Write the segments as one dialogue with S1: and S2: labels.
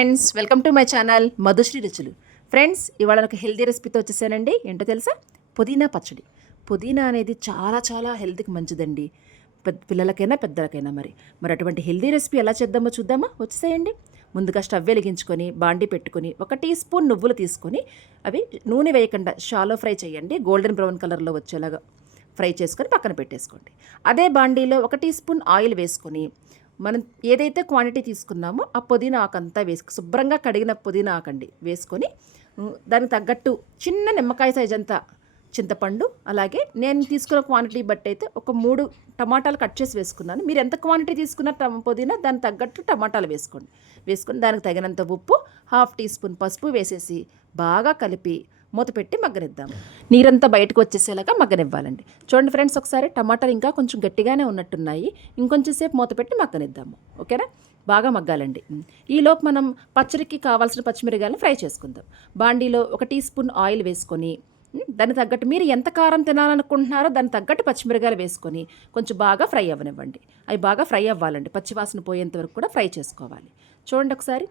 S1: Friends welcome to my channel Madhushri రుచులు. Friends ఇవాళ ఒక హెల్దీ రెసిపీతో వచ్చేసానండి. ఏంటో తెలుసా? పుదీనా పచ్చడి. పుదీనా అనేది చాలా చాలా హెల్త్కి మంచిదండి. పెద్ద పిల్లలకైనా పెద్దలకైనా మరి. మరి అటువంటి హెల్దీ రెసిపీ ఎలా చేద్దామో చూద్దామా? వచ్చేసేయండి. ముందుగా స్టవ్ వెలిగించుకొని బాండి పెట్టుకొని ఒక టీ స్పూన్ నువ్వులు తీసుకొని అవి నూనె వేయకుండా షాలో ఫ్రై చేయండి. గోల్డెన్ బ్రౌన్ కలర్లో వచ్చేలాగా ఫ్రై చేసుకొని పక్కన పెట్టేసుకోండి. అదే బాండీలో ఒక టీ స్పూన్ ఆయిల్ వేసుకొని మనం ఏదైతే క్వాంటిటీ తీసుకున్నామో ఆ పుదీనా ఆకంతా వేసుకు శుభ్రంగా కడిగిన పుదీనా ఆకండి వేసుకొని దానికి తగ్గట్టు చిన్న నిమ్మకాయ సైజ్ అంతా చింతపండు అలాగే నేను తీసుకున్న క్వాంటిటీ బట్టి అయితే ఒక మూడు టమాటాలు కట్ చేసి వేసుకున్నాను. మీరు ఎంత క్వాంటిటీ తీసుకున్న టమ పుదీనా దానికి తగ్గట్టు టమాటాలు వేసుకోండి. వేసుకొని దానికి తగినంత ఉప్పు హాఫ్ టీ స్పూన్ పసుపు వేసేసి బాగా కలిపి మూత పెట్టి మగ్గనిద్దాం. నీరంతా బయటకు వచ్చేసేలాగా మగ్గనివ్వాలండి. చూడండి ఫ్రెండ్స్ ఒకసారి టమాటాలు ఇంకా కొంచెం గట్టిగానే ఉన్నట్టున్నాయి. ఇంకొంచెం సేపు మూత పెట్టి మగ్గనిద్దాము. ఓకేనా? బాగా మగ్గాలండి. ఈలోపు మనం పచ్చడికి కావాల్సిన పచ్చిమిరకాయలను ఫ్రై చేసుకుందాం. బాండీలో ఒక టీ స్పూన్ ఆయిల్ వేసుకొని దానికి తగ్గట్టు మీరు ఎంత కారం తినాలనుకుంటున్నారో దానికి తగ్గట్టు పచ్చిమిరకాయలు వేసుకొని కొంచెం బాగా ఫ్రై అవ్వనివ్వండి. అవి బాగా ఫ్రై అవ్వాలండి. పచ్చివాసన పోయేంత వరకు కూడా ఫ్రై చేసుకోవాలి. చూడండి ఒకసారి.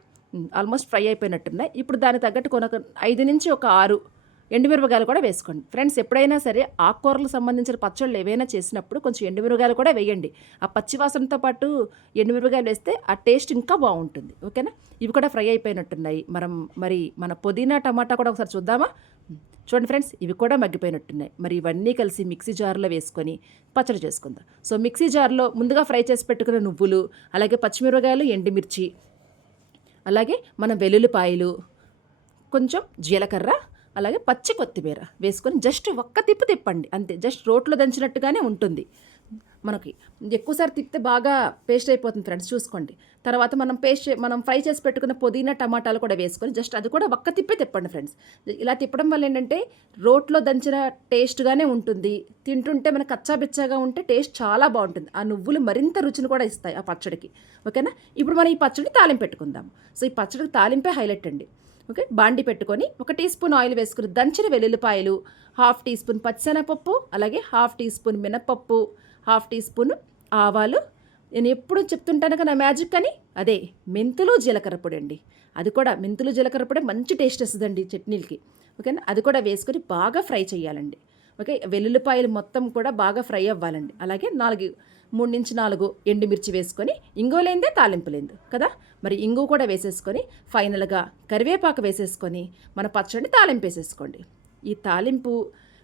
S1: ఆల్మోస్ట్ ఫ్రై అయిపోయినట్టున్నాయి. ఇప్పుడు దానికి తగ్గట్టు కొనక ఐదు నుంచి ఒక ఆరు ఎండుమిరపకాయలు కూడా వేసుకోండి. ఫ్రెండ్స్ ఎప్పుడైనా సరే ఆకుకూరలకు సంబంధించిన పచ్చళ్ళు ఏవైనా చేసినప్పుడు కొంచెం ఎండుమిరపకాయలు కూడా వేయండి. ఆ పచ్చివాసనతో పాటు ఎండుమిరపకాయలు వేస్తే ఆ టేస్ట్ ఇంకా బాగుంటుంది. ఓకేనా ఇవి కూడా ఫ్రై అయిపోయినట్టున్నాయి. మనం మరి మన పుదీనా టమాటా కూడా ఒకసారి చూద్దామా? చూడండి ఫ్రెండ్స్ ఇవి కూడా మగ్గిపోయినట్టున్నాయి. మరి ఇవన్నీ కలిసి మిక్సీ జార్లో వేసుకొని పచ్చడి చేసుకుందాం. సో మిక్సీ జార్లో ముందుగా ఫ్రై చేసి పెట్టుకున్న నువ్వులు అలాగే పచ్చిమిరపకాయలు ఎండుమిర్చి అలాగే మన వెల్లుల్లిపాయలు కొంచెం జీలకర్ర అలాగే పచ్చి కొత్తిమీర వేసుకొని జస్ట్ ఒక్క తిప్పు తిప్పండి. అంతే జస్ట్ రోట్లో దంచినట్టుగానే ఉంటుంది. మనకి. ఎక్కువసారి తిప్పితే బాగా పేస్ట్ అయిపోతుంది ఫ్రెండ్స్ చూసుకోండి. తర్వాత మనం పేస్ట్ మనం ఫ్రై చేసి పెట్టుకున్న పుదీనా టమాటాలు కూడా వేసుకొని జస్ట్ అది కూడా ఒక్క తిప్పే తిప్పండి ఫ్రెండ్స్. ఇలా తిప్పడం వల్ల ఏంటంటే రోట్లో దంచిన టేస్ట్గానే ఉంటుంది. తింటుంటే మనకు కచ్చాబిచ్చాగా ఉంటే టేస్ట్ చాలా బాగుంటుంది. ఆ నువ్వులు మరింత రుచిని కూడా ఇస్తాయి ఆ పచ్చడికి. ఓకేనా? ఇప్పుడు మనం ఈ పచ్చడి తాలింపు పెట్టుకుందాం. సో ఈ పచ్చడికి తాలింపే హైలైట్ అండి. ఓకే? బాండి పెట్టుకొని ఒక టీ స్పూన్ ఆయిల్ వేసుకుని దంచిన వెల్లుల్లిపాయలు హాఫ్ టీ స్పూన్ పచ్చెనపప్పు అలాగే హాఫ్ టీ స్పూన్ మినపప్పు హాఫ్ టీ స్పూన్ ఆవాలు. నేను ఎప్పుడు చెప్తుంటాను కదా మ్యాజిక్ అని. అదే మెంతులు జీలకర్ర పొడి అండి. అది కూడా మెంతులు జీలకర్ర పొడి మంచి టేస్ట్ వస్తుందండి చట్నీలకి. ఓకేనా? అది కూడా వేసుకొని బాగా ఫ్రై చేయాలండి. ఓకే? వెల్లుల్లిపాయలు మొత్తం కూడా బాగా ఫ్రై అవ్వాలండి. అలాగే నాలుగు మూడు నుంచి నాలుగు ఎండుమిర్చి వేసుకొని ఇంగువ లేనిదే తాలింపు లేదు కదా? మరి ఇంగువ కూడా వేసేసుకొని ఫైనల్గా కరివేపాకు వేసేసుకొని మన పచ్చడి తాలింపు వేసేసుకోండి. ఈ తాలింపు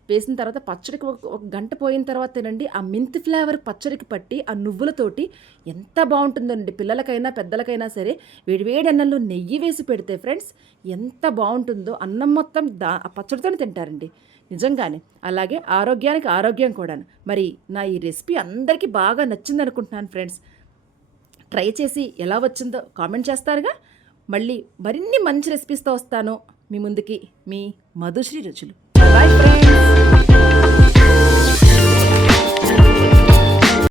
S1: వేసిన తర్వాత పచ్చడికి ఒక ఒక గంట పోయిన తర్వాత తినండి. ఆ మెంతి ఫ్లేవర్ పచ్చడికి పట్టి ఆ నువ్వులతోటి ఎంత బాగుంటుందండి. పిల్లలకైనా పెద్దలకైనా సరే వేడివేడి అన్నంలో నెయ్యి వేసి పెడితే ఫ్రెండ్స్ ఎంత బాగుంటుందో. అన్నం మొత్తం దా ఆ పచ్చడితోనే తింటారండి. నిజంగానే. అలాగే ఆరోగ్యానికి ఆరోగ్యం కూడా మరి నా ఈ రెసిపీ అందరికీ బాగా నచ్చింది అనుకుంటున్నాను ఫ్రెండ్స్. ట్రై చేసి ఎలా వచ్చిందో కామెంట్ చేస్తారుగా. మళ్ళీ మరిన్ని మంచి రెసిపీస్తో వస్తాను. మీ ముందుకి మీ మధుశ్రీ రుచులు.